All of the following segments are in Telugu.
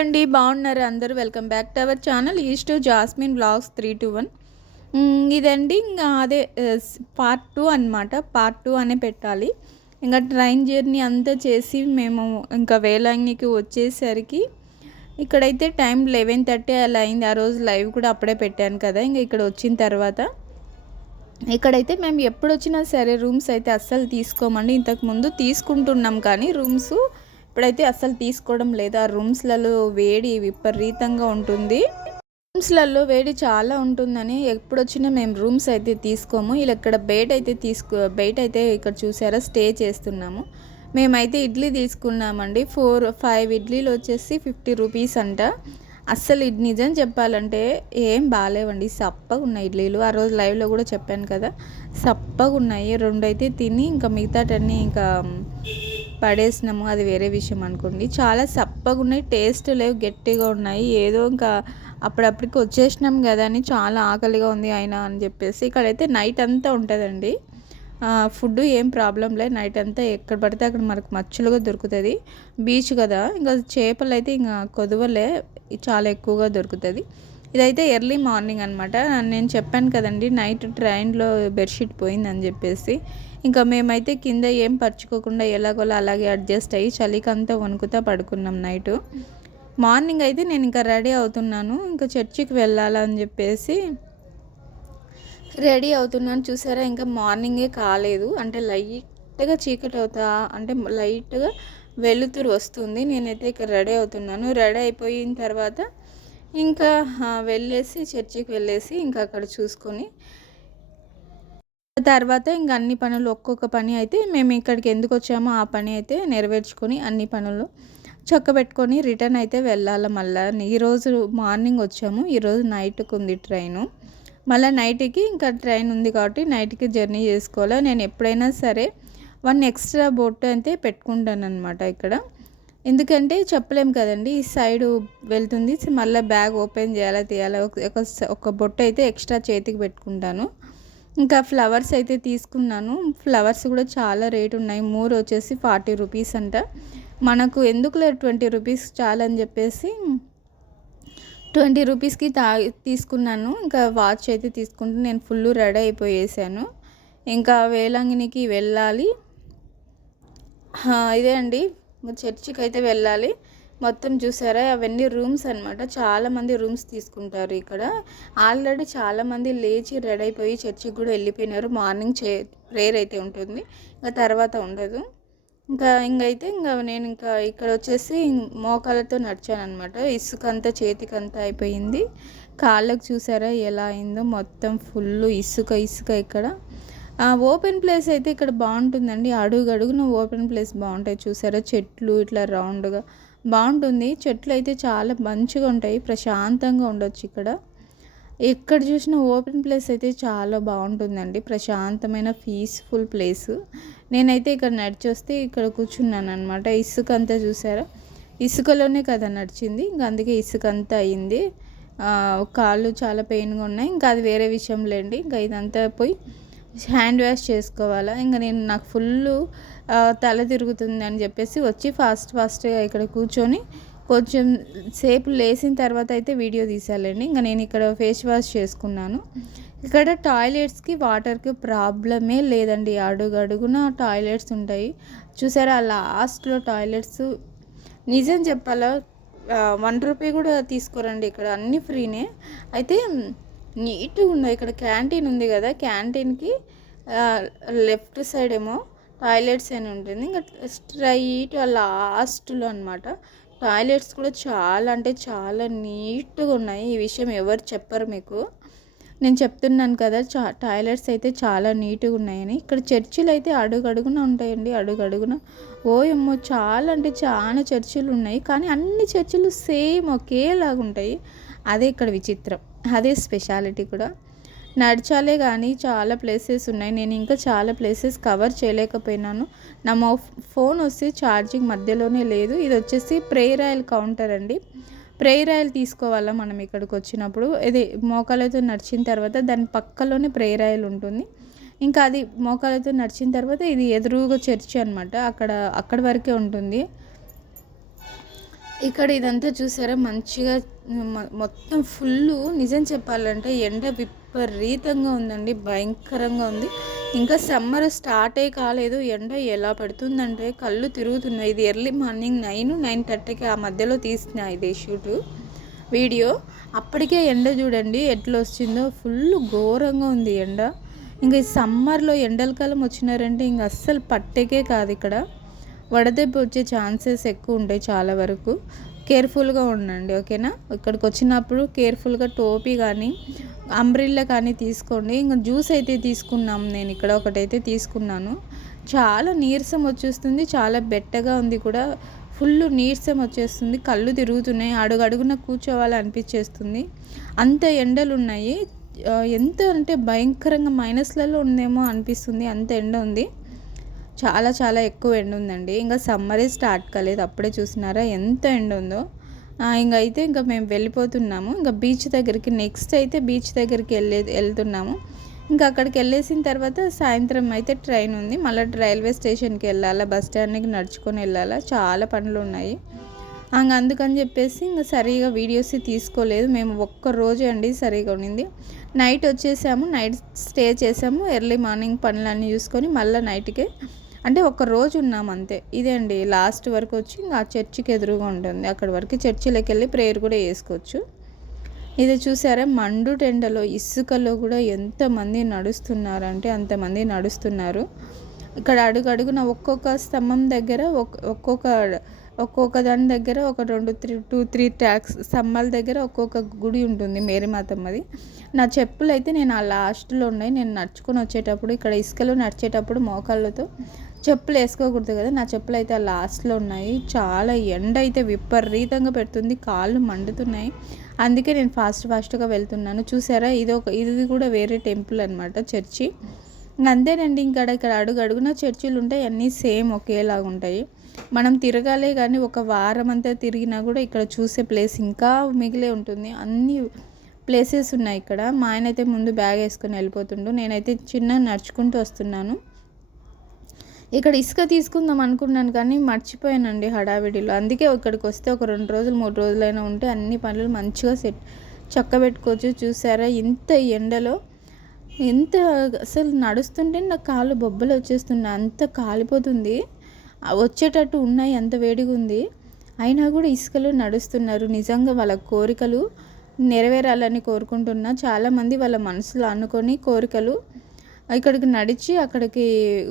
అండి బాగున్నారు అందరూ. Welcome back to our channel east jasmine vlogs 321. ఇదండి ఇంకా అదే పార్ట్ 2 అనమాట. పార్ట్ 2 అనే పెట్టాలి. ఇంకా ట్రైన్ జర్నీ అంతా చేసి మేము ఇంకా వేలాంగికి వచ్చేసరికి ఇక్కడైతే టైం 11:30 అలా అయింది. ఆ రోజు లైవ్ కూడా అప్పుడే పెట్టాను కదా. ఇంకా ఇక్కడ వచ్చిన తర్వాత ఇక్కడైతే మేము ఎప్పుడు వచ్చినా సరే రూమ్స్ అయితే అస్సలు తీసుకోమండి. ఇంతకుముందు తీసుకుంటున్నాం కానీ రూమ్స్ ఇప్పుడైతే అస్సలు తీసుకోవడం లేదు. ఆ రూమ్స్లలో వేడి విపరీతంగా ఉంటుంది. రూమ్స్లలో వేడి చాలా ఉంటుందని ఎప్పుడు వచ్చినా మేము రూమ్స్ అయితే తీసుకోము. ఇలా ఇక్కడ బయట అయితే ఇక్కడ చూసారా స్టే చేస్తున్నాము. మేమైతే ఇడ్లీ తీసుకున్నామండి. 5 ఇడ్లీలు వచ్చేసి 50 రూపీస్ అంట. అస్సలు ఇది నిజం చెప్పాలంటే ఏం బాగాలేవండి, సప్పగా ఉన్నాయి ఇడ్లీలు. ఆ రోజు లైవ్లో కూడా చెప్పాను కదా, సప్పగా ఉన్నాయి. 2 అయితే తిని ఇంకా మిగతాటన్నీ ఇంకా పడేసినాము, అది వేరే విషయం అనుకోండి. చాలా సప్పగా ఉన్నాయి, టేస్ట్ లేవు, గట్టిగా ఉన్నాయి. ఏదో ఇంకా అప్పుడప్పటికి వచ్చేసినాం కదా అని చాలా ఆకలిగా ఉంది అయినా అని చెప్పేసి ఇక్కడైతే నైట్ అంతా ఉంటుందండి ఫుడ్. ఏం ప్రాబ్లం లేదు, నైట్ అంతా ఎక్కడ పడితే అక్కడ మనకు మచ్చులుగా దొరుకుతుంది. బీచ్ కదా, ఇంకా చేపలు అయితే ఇంకా కొదువలే చాలా ఎక్కువగా దొరుకుతుంది. ఇదైతే ఎర్లీ మార్నింగ్ అనమాట. నేను చెప్పాను కదండి నైట్ ట్రైన్లో బెడ్షీట్ పోయిందని చెప్పేసి ఇంకా మేమైతే కింద ఏం పరుచుకోకుండా ఎలాగోలా అలాగే అడ్జస్ట్ అయ్యి చలికంతా వణుకుతా పడుకున్నాం నైటు. మార్నింగ్ అయితే నేను ఇంకా రెడీ అవుతున్నాను, ఇంకా చర్చికి వెళ్ళాలని చెప్పేసి రెడీ అవుతున్నాను. చూసారా ఇంకా మార్నింగే కాలేదు, అంటే లైట్గా చీకటి అవుతా అంటే లైట్గా వెలుతురు వస్తుంది. నేనైతే ఇక్కడ రెడీ అవుతున్నాను. రెడీ అయిపోయిన తర్వాత ఇంకా వెళ్ళేసి చర్చికి వెళ్ళేసి ఇంకా అక్కడ చూసుకొని తర్వాత ఇంకా అన్ని పనులు ఒక్కొక్క పని అయితే మేము ఇక్కడికి ఎందుకు వచ్చామో ఆ పని అయితే నెరవేర్చుకొని అన్ని పనులు చక్కబెట్టుకొని రిటర్న్ అయితే వెళ్ళాలి. మళ్ళీ ఈరోజు మార్నింగ్ వచ్చాము, ఈరోజు నైట్కి ఉంది ట్రైను. మళ్ళీ నైట్కి ఇంకా ట్రైన్ ఉంది కాబట్టి నైట్కి జర్నీ చేసుకోవాలి. నేను ఎప్పుడైనా సరే 1 ఎక్స్ట్రా బొట్టు అయితే పెట్టుకుంటాను అనమాట ఇక్కడ. ఎందుకంటే చెప్పలేము కదండి, ఈ సైడు వెళ్తుంది మళ్ళీ బ్యాగ్ ఓపెన్ చేయాలా తీయాలా, ఒక బొట్టు అయితే ఎక్స్ట్రా చేతికి పెట్టుకుంటాను. ఇంకా ఫ్లవర్స్ అయితే తీసుకున్నాను. ఫ్లవర్స్ కూడా చాలా రేటు ఉన్నాయి. 3 వచ్చేసి 40 రూపీస్ అంట. మనకు ఎందుకు లేదు 20 రూపీస్ చాలని చెప్పేసి 20 రూపీస్కి తీసుకున్నాను. ఇంకా వాచ్ అయితే తీసుకుంటూ నేను ఫుల్ రెడీ అయిపోయేసాను. ఇంకా వేలాంగినికి వెళ్ళాలి. ఇదే అండి చర్చికి అయితే వెళ్ళాలి. మొత్తం చూసారా అవన్నీ రూమ్స్ అనమాట. చాలామంది రూమ్స్ తీసుకుంటారు ఇక్కడ. ఆల్రెడీ చాలామంది లేచి రెడీ అయిపోయి చర్చికి కూడా వెళ్ళిపోయినారు. మార్నింగ్ ప్రేయర్ అయితే ఉంటుంది, ఇంకా తర్వాత ఉండదు. ఇంకైతే నేను ఇంకా ఇక్కడ వచ్చేసి మోకాళ్ళతో నడిచాను అనమాట. ఇసుక అంతా చేతికంతా అయిపోయింది. కాళ్ళకు చూసారా ఎలా అయిందో, మొత్తం ఫుల్ ఇసుక ఇక్కడ. ఓపెన్ ప్లేస్ అయితే ఇక్కడ బాగుంటుందండి. అడుగున ఓపెన్ ప్లేస్ బాగుంటాయి. చూసారా చెట్లు ఇట్లా రౌండ్గా బాగుంటుంది. చెట్లు అయితే చాలా మంచిగా ఉంటాయి, ప్రశాంతంగా ఉండొచ్చు ఇక్కడ. ఎక్కడ చూసినా ఓపెన్ ప్లేస్ అయితే చాలా బాగుంటుందండి, ప్రశాంతమైన పీస్ఫుల్ ప్లేసు. నేనైతే ఇక్కడ నడిచి వస్తే ఇక్కడ కూర్చున్నాను అనమాట. ఇసుక అంతా చూసారా, ఇసుకలోనే కదా నడిచింది, ఇంకా అందుకే ఇసుక అంతా అయింది. కాళ్ళు చాలా పెయిన్గా ఉన్నాయి. ఇంకా అది వేరే విషయం లేండి. ఇంకా ఇదంతా పోయి హ్యాండ్ వాష్ చేసుకోవాలా. ఇంకా నాకు ఫుల్ తల తిరుగుతుంది అని చెప్పేసి వచ్చి ఫాస్ట్గా ఇక్కడ కూర్చొని కొంచెం సేపు లేచిన తర్వాత అయితే వీడియో తీసాలండి. ఇంకా నేను ఇక్కడ ఫేస్ వాష్ చేసుకున్నాను. ఇక్కడ టాయిలెట్స్కి వాటర్కి ప్రాబ్లమే లేదండి. అడుగున టాయిలెట్స్ ఉంటాయి. చూసారా లాస్ట్లో టాయిలెట్స్. నిజం చెప్పాలా 1 రూపీ కూడా తీసుకోరండి ఇక్కడ, అన్నీ ఫ్రీనే. అయితే నీట్గా ఉన్నాయి. ఇక్కడ క్యాంటీన్ ఉంది కదా, క్యాంటీన్కి లెఫ్ట్ సైడ్ ఏమో టాయిలెట్స్ అని ఉంటుంది. ఇంకా స్ట్రైట్ లాస్ట్లో అనమాట. టాయిలెట్స్ కూడా చాలా అంటే చాలా నీట్గా ఉన్నాయి. ఈ విషయం ఎవరు చెప్పరు మీకు, నేను చెప్తున్నాను కదా. టాయిలెట్స్ అయితే చాలా నీట్గా ఉన్నాయని. ఇక్కడ చర్చిలు అయితే అడుగడుగున ఉంటాయండి, అడుగడుగున. ఓయమ్మో చాలా అంటే చాలా చర్చిలు ఉన్నాయి, కానీ అన్ని చర్చిలు సేమ్ ఒకేలాగా ఉంటాయి. అదే ఇక్కడ విచిత్రం, అదే స్పెషాలిటీ కూడా. నడిచాలే కానీ చాలా ప్లేసెస్ ఉన్నాయి. నేను ఇంకా చాలా ప్లేసెస్ కవర్ చేయలేకపోయినాను. నా ఫోన్ వస్తే ఛార్జింగ్ మధ్యలోనే లేదు. ఇది వచ్చేసి ప్రేయర్ ఆయిల్ కౌంటర్ అండి. ప్రేయర్ ఆయిల్ తీసుకోవాలా మనం ఇక్కడికి వచ్చినప్పుడు. ఇది మోకాళ్ళతో నడిచిన తర్వాత దాని పక్కలోనే ప్రేయర్ ఆయిల్ ఉంటుంది. ఇంకా అది మోకాళ్ళతో నడిచిన తర్వాత ఇది ఎదురుగా చర్చి అనమాట, అక్కడి వరకే ఉంటుంది. ఇక్కడ ఇదంతా చూసారా మంచిగా మొత్తం ఫుల్లు. నిజం చెప్పాలంటే ఎండ విపరీతంగా ఉందండి, భయంకరంగా ఉంది. ఇంకా సమ్మర్ స్టార్ట్ అయ్యి కాలేదు, ఎండ ఎలా పడుతుందంటే కళ్ళు తిరుగుతున్నాయి. ఇది ఎర్లీ మార్నింగ్ 9-9:30కి ఆ మధ్యలో తీసిన ఇది షూటు వీడియో. అప్పటికే ఎండ చూడండి ఎట్లా వచ్చిందో, ఫుల్ ఘోరంగా ఉంది ఎండ. ఇంకా ఈ సమ్మర్లో ఎండల కాలం వచ్చినారంటే ఇంక అస్సలు పట్టేకే కాదు. ఇక్కడ వడదెబ్బ వచ్చే ఛాన్సెస్ ఎక్కువ ఉంటాయి చాలా వరకు. కేర్ఫుల్గా ఉండండి, ఓకేనా. ఇక్కడికి వచ్చినప్పుడు కేర్ఫుల్గా టోపీ కానీ అంబ్రిల్లా కానీ తీసుకోండి. ఇంకా జ్యూస్ అయితే తీసుకున్నాం, నేను ఇక్కడ ఒకటైతే తీసుకున్నాను. చాలా నీరసం వచ్చేస్తుంది, చాలా బెట్టగా ఉంది కూడా, ఫుల్ నీరసం వచ్చేస్తుంది, కళ్ళు తిరుగుతున్నాయి, అడుగడుగున కూర్చోవాలి అనిపించేస్తుంది, అంత ఎండలు ఉన్నాయి. ఎంత అంటే భయంకరంగా మైనస్లలో ఉందేమో అనిపిస్తుంది, అంత ఎండ ఉంది. చాలా చాలా ఎక్కువ ఎండ ఉందండి. ఇంకా సమ్మరే స్టార్ట్ కాలేదు, అప్పుడే చూసినారా ఎంత ఎండ ఉందో. ఇంకా మేము వెళ్ళిపోతున్నాము. ఇంకా బీచ్ దగ్గరికి, నెక్స్ట్ అయితే బీచ్ దగ్గరికి వెళ్తున్నాము. ఇంకా అక్కడికి వెళ్ళేసిన తర్వాత సాయంత్రం అయితే ట్రైన్ ఉంది, మళ్ళీ రైల్వే స్టేషన్కి వెళ్ళాలా, బస్ స్టాండ్కి నడుచుకొని వెళ్ళాలా, చాలా పనులు ఉన్నాయి. అందుకని చెప్పేసి ఇంకా సరిగా వీడియోస్ తీసుకోలేదు. మేము ఒక్కరోజే అండి సరిగా ఉండింది. నైట్ వచ్చేసాము, నైట్ స్టే చేసాము, ఎర్లీ మార్నింగ్ పనులన్నీ చూసుకొని మళ్ళీ నైట్కే అంటే ఒక రోజు ఉన్నాం అంతే. ఇదే అండి లాస్ట్ వరకు వచ్చి ఇంకా చర్చికి ఎదురుగా ఉంటుంది, అక్కడి వరకు చర్చిలోకి వెళ్ళి ప్రేయర్ కూడా చేసుకోవచ్చు. ఇది చూసారా మండు టెండలో ఇసుకలో కూడా ఎంతమంది నడుస్తున్నారంటే అంతమంది నడుస్తున్నారు. ఇక్కడ అడుగడుగున ఒక్కొక్క స్తంభం దగ్గర ఒక్కొక్క దాని దగ్గర ఒక 2-3 ట్రాక్స్ స్తంభాల దగ్గర ఒక్కొక్క గుడి ఉంటుంది, మేరీమాతమ్మది. నా చెప్పులు అయితే నేను ఆ లాస్ట్లో ఉన్నాయి. నేను నడుచుకొని వచ్చేటప్పుడు ఇక్కడ ఇసుకలో నడిచేటప్పుడు మోకాళ్ళతో చెప్పులు వేసుకోకూడదు కదా, నా చెప్పులు అయితే ఆ లాస్ట్లో ఉన్నాయి. చాలా ఎండ అయితే విపరీతంగా పెడుతుంది, కాళ్ళు మండుతున్నాయి, అందుకే నేను ఫాస్ట్గా వెళ్తున్నాను. చూసారా ఇది కూడా వేరే టెంపుల్ అనమాట, చర్చి. అంతేనండి, ఇక్కడ అడుగడుగున చర్చిలు ఉంటాయి, అన్నీ సేమ్ ఒకేలాగా ఉంటాయి. మనం తిరగాలే కానీ ఒక వారం అంతా తిరిగినా కూడా ఇక్కడ చూసే ప్లేస్ ఇంకా మిగిలే ఉంటుంది. అన్ని ప్లేసెస్ ఉన్నాయి ఇక్కడ. మా ఆయన అయితే ముందు బ్యాగ్ వేసుకొని వెళ్ళిపోతుండు, నేనైతే చిన్న నడుచుకుంటూ వస్తున్నాను. ఇక్కడ ఇసుక తీసుకుందాం అనుకున్నాను కానీ మర్చిపోయానండి హడావిడిలో. అందుకే ఇక్కడికి వస్తే ఒక 2 రోజులు 3 రోజులైనా ఉంటే అన్ని పనులు మంచిగా చక్కబెట్టుకోవచ్చు. చూసారా ఇంత ఎండలో ఎంత అసలు నడుస్తుంటే నాకు కాళ్ళు బొబ్బలు వచ్చేస్తున్నాయి, అంత కాలిపోతుంది. వచ్చేటట్టు ఉన్నాయి, అంత వేడిగా ఉంది. అయినా కూడా ఇసుకలో నడుస్తున్నారు. నిజంగా వాళ్ళ కోరికలు నెరవేరాలని కోరుకుంటున్నా. చాలామంది వాళ్ళ మనసులో అనుకొని కోరికలు ఇక్కడికి నడిచి అక్కడికి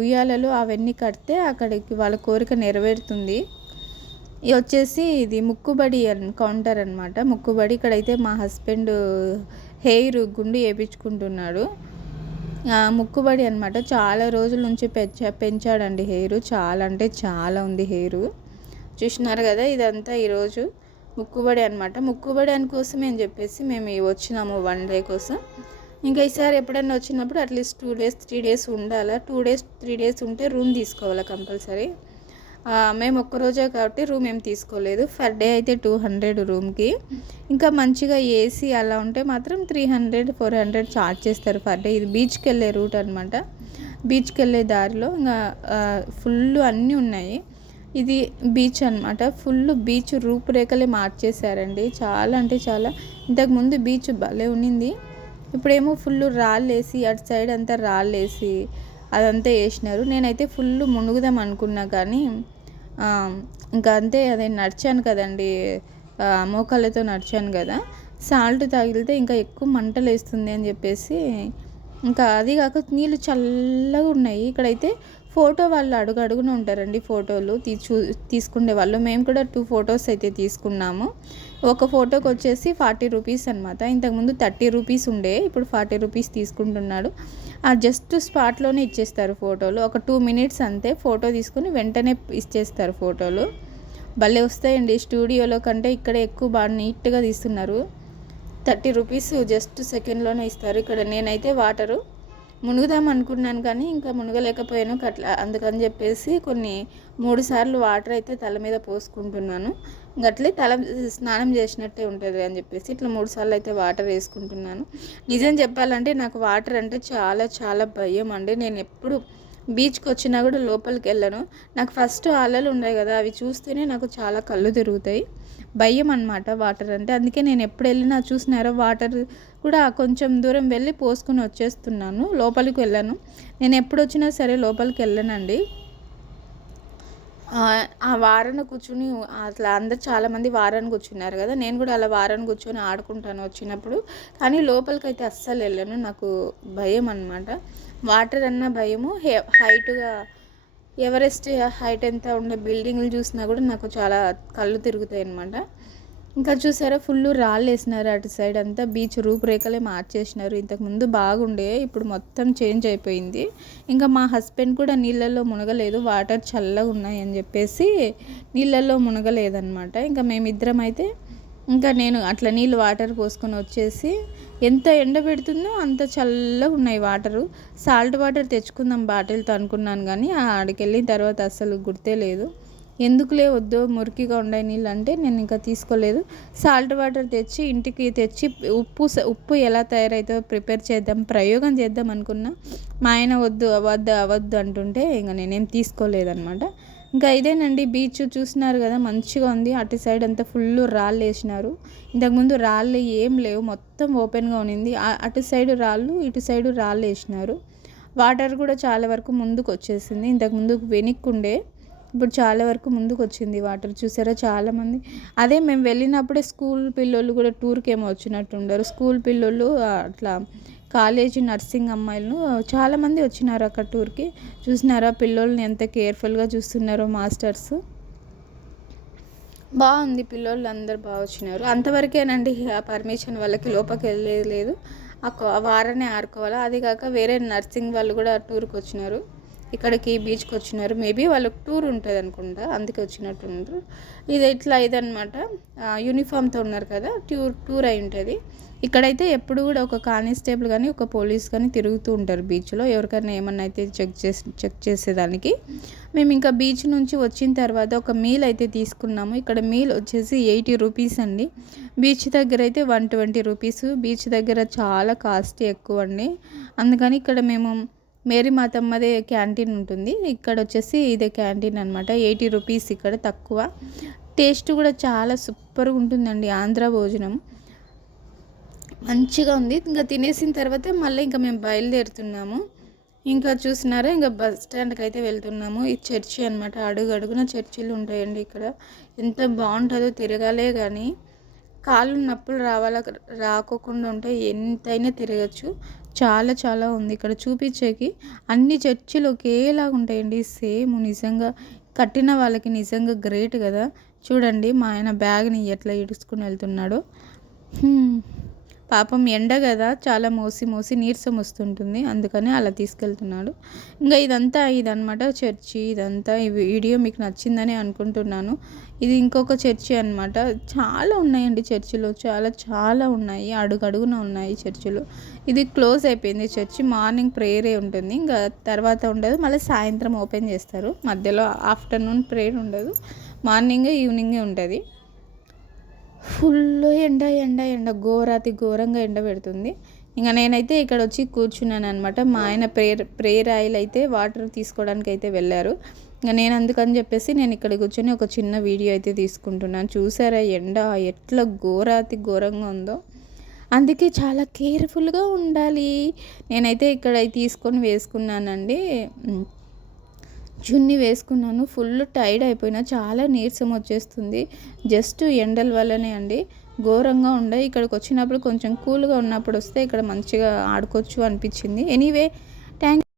ఉయ్యాలలో అవన్నీ కడితే అక్కడికి వాళ్ళ కోరిక నెరవేరుతుంది. ఇది వచ్చేసి ఇది ముక్కుబడి కౌంటర్ అనమాట. ముక్కుబడి ఇక్కడైతే మా హస్బెండ్ హెయిర్ గుండు వేయించుకుంటున్నాడు. ముక్కుబడి అనమాట, చాలా రోజుల నుంచి పెంచాడండి హెయిర్, చాలా అంటే చాలా ఉంది హెయిర్. చూసినారు కదా, ఇదంతా ఈరోజు ముక్కుబడి అనమాట. ముక్కుబడి అని కోసమే అని చెప్పేసి మేము వచ్చినాము 1 డే కోసం. ఇంకా ఈసారి ఎప్పుడైనా వచ్చినప్పుడు అట్లీస్ట్ 2 days 3 days ఉండాలా. 2 days 3 days ఉంటే రూమ్ తీసుకోవాలా కంపల్సరీ. మేము ఒక్కరోజే కాబట్టి రూమ్ ఏం తీసుకోలేదు. పర్ డే అయితే 200 రూమ్కి. ఇంకా మంచిగా ఏసీ అలా ఉంటే మాత్రం 300-400 ఛార్జ్ చేస్తారు పర్ డే. ఇది బీచ్కి వెళ్ళే రూట్ అనమాట. బీచ్కి వెళ్ళే దారిలో ఇంకా ఫుల్ అన్నీ ఉన్నాయి. ఇది బీచ్ అనమాట. ఫుల్ బీచ్ రూపురేఖలే మార్చేశారండి, చాలా అంటే చాలా. ఇంతకుముందు బీచ్ భలే ఉన్నింది, ఇప్పుడేమో ఫుల్ రాళ్ళు వేసి అటు సైడ్ అంతా రాళ్ళు వేసి అదంతా వేసినారు. నేనైతే ఫుల్ మునుగుదాం అనుకున్నా కానీ ఇంకా అంతే, అదే నడిచాను కదండి, మోకాళ్ళతో నడిచాను కదా, సాల్ట్ తగిలితే ఇంకా ఎక్కువ మంటలు వేస్తుంది అని చెప్పేసి ఇంకా అది కాక నీళ్ళు చల్లగా ఉన్నాయి. ఇక్కడైతే ఫోటో వాళ్ళు అడుగున ఉంటారండి, ఫోటోలు తీసుకునే వాళ్ళు. మేము కూడా 2 photos అయితే తీసుకున్నాము. ఒక ఫోటోకి వచ్చేసి 40 రూపీస్ అనమాట. ఇంతకుముందు 30 రూపీస్ ఉండే, ఇప్పుడు 40 రూపీస్ తీసుకుంటున్నాడు. జస్ట్ స్పాట్లోనే ఇచ్చేస్తారు ఫోటోలు, ఒక 2 minutes అంతే. ఫోటో తీసుకుని వెంటనే ఇచ్చేస్తారు ఫోటోలు. భలే వస్తాయండి, స్టూడియోలో కంటే ఇక్కడే ఎక్కువ బాగా నీట్గా తీస్తున్నారు. 30 రూపీస్ జస్ట్ సెకండ్లోనే ఇస్తారు. ఇక్కడ నేనైతే వాటరు మునుగుదాం అనుకున్నాను కానీ ఇంకా మునగలేకపోయాను అట్లా, అందుకని చెప్పేసి 3 సార్లు వాటర్ అయితే తల మీద పోసుకుంటున్నాను. అట్లే తల స్నానం చేసినట్టే ఉంటుంది అని చెప్పేసి ఇట్లా 3 సార్లు అయితే వాటర్ వేసుకుంటున్నాను. నిజం చెప్పాలంటే నాకు వాటర్ అంటే చాలా చాలా భయం అండి. నేను ఎప్పుడు బీచ్కి వచ్చినా కూడా లోపలికి వెళ్ళను. నాకు ఫస్ట్ అలలు ఉన్నాయి కదా, అవి చూస్తేనే నాకు చాలా కళ్ళు తిరుగుతాయి, భయం అనమాట వాటర్ అంటే. అందుకే నేను ఎప్పుడు వెళ్ళినా చూసినారో వాటర్ కూడా కొంచెం దూరం వెళ్ళి పోసుకొని వచ్చేస్తున్నాను, లోపలికి వెళ్ళాను. నేను ఎప్పుడు వచ్చినా సరే లోపలికి వెళ్ళనండి. ఆ వారాన కూర్చుని అట్లా అందరు చాలామంది వారాన్ని కూర్చున్నారు కదా, నేను కూడా అలా వారాన్ని కూర్చొని ఆడుకుంటాను వచ్చినప్పుడు. కానీ లోపలికైతే అస్సలు వెళ్ళను, నాకు భయం అనమాట. వాటర్ అన్న భయము, హైట్గా ఎవరెస్ట్ హైట్ ఎంత ఉండే బిల్డింగ్లు చూసినా కూడా నాకు చాలా కళ్ళు తిరుగుతాయి అనమాట. ఇంకా చూసారా, ఫుల్ రాళ్ళు వేసినారు అటు సైడ్ అంతా, బీచ్ రూపురేఖలే మార్చేసినారు. ఇంతకుముందు బాగుండే, ఇప్పుడు మొత్తం చేంజ్ అయిపోయింది. ఇంకా మా హస్బెండ్ కూడా నీళ్ళల్లో మునగలేదు, వాటర్ చల్లగా ఉన్నాయి అని చెప్పేసి నీళ్ళల్లో మునగలేదన్నమాట. ఇంకా మేమిద్దరం అయితే ఇంకా నేను అట్లా నీళ్ళు వాటర్ పోసుకొని వచ్చేసి, ఎంత ఎండ పెడుతుందో అంత చల్లగా ఉన్నాయి వాటరు. సాల్ట్ వాటర్ తెచ్చుకుందాం బాటిల్తో అనుకున్నాను, కానీ ఆడికి వెళ్ళిన తర్వాత అసలు గుర్తే లేదు. ఎందుకులే వద్దు మురికిగా ఉండే నీళ్ళు అంటే నేను ఇంకా తీసుకోలేదు. సాల్ట్ వాటర్ తెచ్చి ఇంటికి తెచ్చి ఉప్పు ఎలా తయారైతే ప్రిపేర్ చేద్దాం, ప్రయోగం చేద్దాం అనుకున్నా. మా ఆయన వద్దు అంటుంటే ఇంకా నేనేం తీసుకోలేదన్నమాట. ఇంకా ఇదేనండి బీచ్, చూసినారు కదా మంచిగా ఉంది. అటు సైడ్ అంతా ఫుల్ రాళ్ళు వేసినారు. ఇంతకుముందు రాళ్ళు ఏం లేవు, మొత్తం ఓపెన్గా ఉన్నింది. అటు సైడ్ రాళ్ళు, ఇటు సైడు రాళ్ళు వేసినారు. వాటర్ కూడా చాలా వరకు ముందుకు వచ్చేసింది, ఇంతకుముందు వెనక్కుండే, ఇప్పుడు చాలా వరకు ముందుకు వచ్చింది వాటర్. చూసారా చాలామంది, అదే మేము వెళ్ళినప్పుడే స్కూల్ పిల్లోళ్ళు కూడా టూర్కి ఏమో వచ్చినట్టు ఉండరు. స్కూల్ పిల్లోళ్ళు అట్లా కాలేజీ నర్సింగ్ అమ్మాయిలను చాలామంది వచ్చినారు అక్కడ టూర్కి. చూసినారా పిల్లోళ్ళని ఎంత కేర్ఫుల్గా చూస్తున్నారో మాస్టర్స్. బాగుంది, పిల్లోళ్ళు అందరు బాగా వచ్చినారు. అంతవరకేనండి ఆ పర్మిషన్, వాళ్ళకి లోపలికి వెళ్ళలేదు లేదు, ఆ వారాన్ని ఆడుకోవాలా. అది కాక వేరే నర్సింగ్ వాళ్ళు కూడా టూర్కి వచ్చినారు, ఇక్కడికి బీచ్కి వచ్చినారు. మేబీ వాళ్ళకి టూర్ ఉంటుంది అనుకుంటా, అందుకే వచ్చినట్టు. ఇదన్నమాట, యూనిఫామ్తో ఉన్నారు కదా, టూర్ అయి ఉంటుంది. ఇక్కడైతే ఎప్పుడు కూడా ఒక కానిస్టేబుల్ కానీ ఒక పోలీస్ కానీ తిరుగుతూ ఉంటారు బీచ్లో, ఎవరికైనా ఏమన్నా అయితే చెక్ చేసేదానికి. మేము ఇంకా బీచ్ నుంచి వచ్చిన తర్వాత ఒక మీల్ అయితే తీసుకున్నాము. ఇక్కడ మీల్ వచ్చేసి 80 రూపీస్ అండి. బీచ్ దగ్గర అయితే 120 రూపీస్. బీచ్ దగ్గర చాలా కాస్ట్ ఎక్కువ అండి. అందుకని ఇక్కడ మేము మేరీ మాతమ్మదే క్యాంటీన్ ఉంటుంది, ఇక్కడ వచ్చేసి ఇదే క్యాంటీన్ అనమాట. 80 రూపీస్, ఇక్కడ తక్కువ. టేస్ట్ కూడా చాలా సూపర్గా ఉంటుందండి, ఆంధ్ర భోజనం మంచిగా ఉంది. ఇంకా తినేసిన తర్వాత మళ్ళీ ఇంకా మేము బయలుదేరుతున్నాము. ఇంకా చూసినారా, ఇంకా బస్ స్టాండ్కి అయితే వెళ్తున్నాము. ఈ చర్చి అనమాట, అడుగున చర్చిలు ఉంటాయండి ఇక్కడ. ఎంత బాగుంటుందో, తిరగాలే కానీ కాళ్ళు నొప్పులు రాకోకుండా ఉంటే ఎంతైనా తిరగచ్చు. చాలా చాలా ఉంది ఇక్కడ చూపించేకి. అన్ని చర్చిలు ఒకేలాగా ఉంటాయండి, సేమ్. నిజంగా కట్టిన వాళ్ళకి నిజంగా గ్రేట్ కదా. చూడండి మా ఆయన బ్యాగ్ని ఎట్లా ఇడుచుకుని వెళ్తున్నాడు. పాపం ఎండ కదా, చాలా మోసి నీరసం వస్తుంటుంది, అందుకని అలా తీసుకెళ్తున్నాడు. ఇంకా ఇదన్నమాట చర్చి. ఈ వీడియో మీకు నచ్చిందని అనుకుంటున్నాను. ఇది ఇంకొక చర్చి అనమాట. చాలా ఉన్నాయండి చర్చిలు, చాలా ఉన్నాయి, అడుగున ఉన్నాయి చర్చిలు. ఇది క్లోజ్ అయిపోయింది చర్చి. మార్నింగ్ ప్రేయరే ఉంటుంది, ఇంకా తర్వాత ఉండదు. మళ్ళీ సాయంత్రం ఓపెన్ చేస్తారు, మధ్యలో ఆఫ్టర్నూన్ ప్రేయర్ ఉండదు, మార్నింగే ఈవినింగే ఉంటుంది. ఫుల్ ఎండ ఘోరంగా ఎండ పెడుతుంది. ఇంకా నేనైతే ఇక్కడ వచ్చి కూర్చున్నాను అనమాట. మా ఆయన ప్రేయర్ ఆయిల్ అయితే వాటర్ తీసుకోవడానికి అయితే వెళ్ళారు. ఇంకా నేను అందుకని చెప్పేసి నేను ఇక్కడ కూర్చొని ఒక చిన్న వీడియో అయితే తీసుకుంటున్నాను. చూసారా ఎండ ఎట్లా ఘోరంగా ఉందో, అందుకే చాలా కేర్ఫుల్గా ఉండాలి. నేనైతే ఇక్కడ తీసుకొని వేసుకున్నానండి, చున్నీ వేసుకున్నాను. ఫుల్ టైర్డ్ అయిపోయినా, చాలా నీరసం వచ్చేస్తుంది, జస్ట్ ఎండల వల్లనే అండి. ఘోరంగా ఉండే. ఇక్కడికి వచ్చినప్పుడు కొంచెం కూల్గా ఉన్నప్పుడు వస్తే ఇక్కడ మంచిగా ఆడుకోవచ్చు అనిపించింది. ఎనీవే